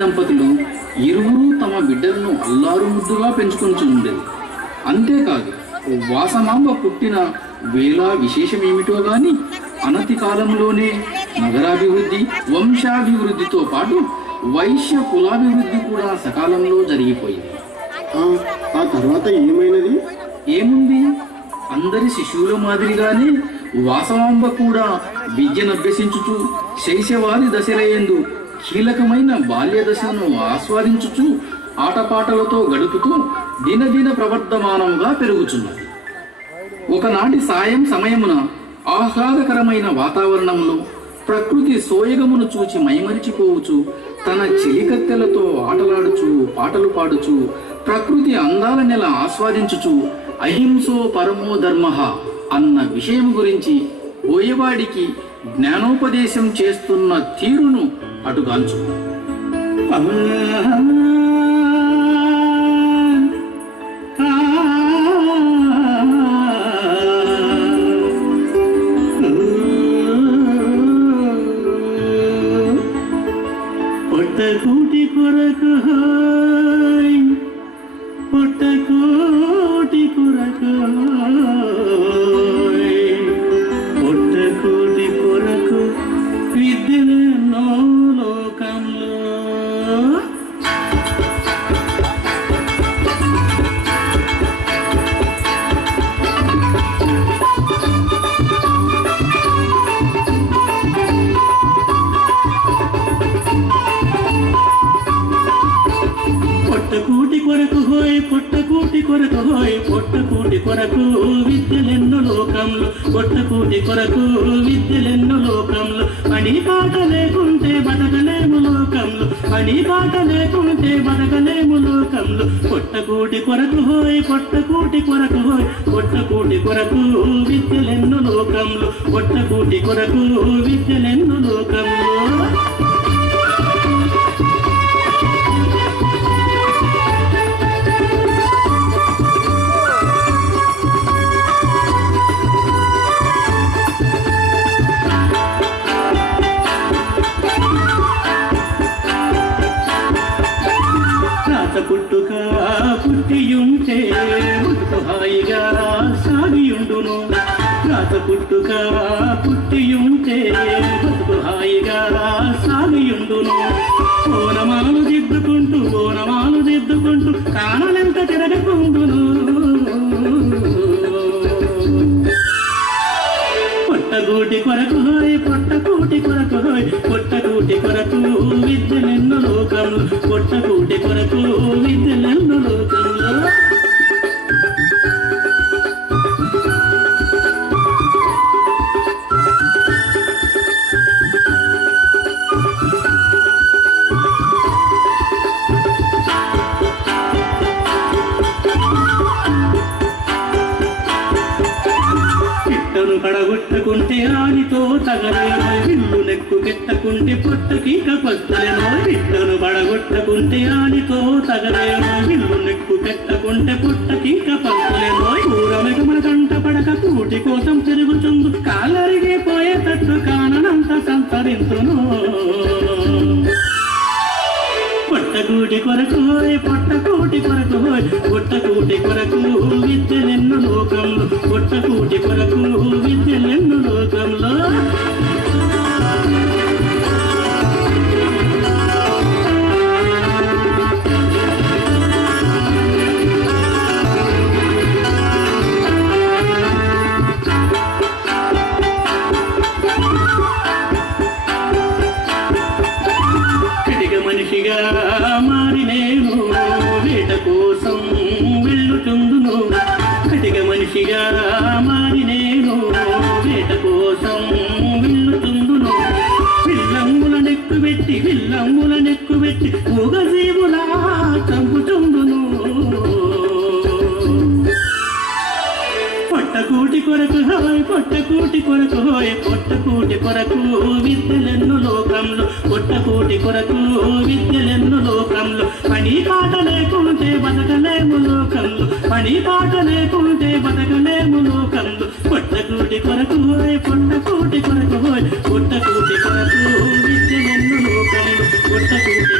దంపతులు ఇరువురు తమ బిడ్డలను అల్లారు ముద్దుగా పెంచుకొంచుండేది. అంతేకాదు వాసమాంబ పుట్టిన వేళ విశేషమేమిటో గాని అనతి కాలంలోనే నగరాభివృద్ధి, వంశాభివృద్ధితో పాటు వైశ్య కులాభివృద్ధి కూడా సకాలంలో జరిగిపోయింది. ఆ తర్వాత ఏమైనది? ఏముంది, అందరి శిశువుల మాదిరిగానే వాసవాంబ కూడా విద్యనభ్యసించుచు శైశవాది దశలయందు కీలకమైన బాల్య దశను ఆస్వాదించుచు ఆటపాటలతో గడుపుతూ దినదిన ప్రవర్ధమానంగా పెరుగుచున్నది. ఒకనాటి సాయం సమయమున ఆహ్లాదకరమైన వాతావరణంలో ప్రకృతి సోయగమును చూచి మైమరిచిపోవచ్చు, తన చెలికత్తెలతో ఆటలాడుచు పాటలు పాడుచు ప్రకృతి అందాల నెల ఆస్వాదించుచు అహింసో పరమో ధర్మ అన్న విషయం గురించి బోయవాడికి జ్ఞానోపదేశం చేస్తున్న తీరును అటుగాంచు. పొట్టకూటి కొరకు పొట్టకూటి కొరకు పొట్టకూటి కొరకు విద్యలెన్నో లోకంలో పొట్టకూటి కొరకు హోయ్ పొట్టకూటి కొరకు హోయ్ పొట్టకూటి కొరకు విద్యలెన్నో లోకంలో పొట్టకూటి కొరకు విద్యలెన్నో లోకంలో పని పాట లేకుంటే బతకలేము లోకంలో పని పాట లేకుంటే బతకలేము లోకంలో పొట్టకూటి కొరకు హోయ్ పొట్టకూటి కొరకు హోయ్ పొట్టకూటి కొరకు విద్యలెన్నో లోకంలో పొట్టకూటి కొరకు విద్యలెన్నో లోకంలో పుట్టుక పుట్టియుంటే బతుకు హాయిగా సాగియుండును రాత పుట్టుక పుట్టియుంటే బతుకు హాయిగా సాగియుండును ఓనమాలు దిద్దుకుంటూ కానలెంత తిరగకుండును పొట్టగూటి కొరకు హోయ్ పొట్టకూటి కొరకు హోయ్ పొట్టకూటి కొరకు విద్యలెన్నో లోకంలో పొట్టకూటి కొరకు విద్యలెన్నో లోకంలో పడగొట్టుకుంటే ఆనితో తగలేనో ఇల్లు నెక్కు కెట్టకుంటే పొట్టకి కపస్తలేనో ఇట్టను పడగొట్టుకుంటే ఆనితో తగలేనో ఇల్లు నెక్కు కెట్టకుంటే పొట్టకి కపస్తలేనో కూరమెగమన కంట పడక కూటి కోసం తిరుగుచుందు కాలరిగే పోయేటట్టు కాననంత సంతరించును పొట్టకూటి కొరకు హోయ్ పొట్టకూటి కొరకు హోయ్ పొట్టకూటి కొరకు విద్యలెన్నో లోకంలో పొట్టకూటి కొరకు విద్యలెన్నో లోకంలో మనిషిగా మారి నేను వేట కోసం వెళ్ళుచుందును కటిక మనిషిగా మారి నేను వేట కోసం వెళ్ళుచుందును విల్లమ్ముల నెక్కు పెట్టి మూగజీవులా చంపుచుందును పొట్టకూటి కొరకు హోయ్ పొట్టకూటి కొరకు హోయ్ పొట్టకూటి కొరకు విద్యలెన్నో లోకంలో పొట్టకూటి కొరకు విద్యలెన్నో లోకంలో పని పాట లేకుంటే బతకలేము లోకంలో పని పాట లేకుంటే బతకలేము లోకంలో పొట్టకూటి కొరకు హోయ్ పొట్టకూటి కొరకు హోయ్ పొట్టకూటి కొరకు విద్యలెన్నో లోకంలో పొట్టకూటి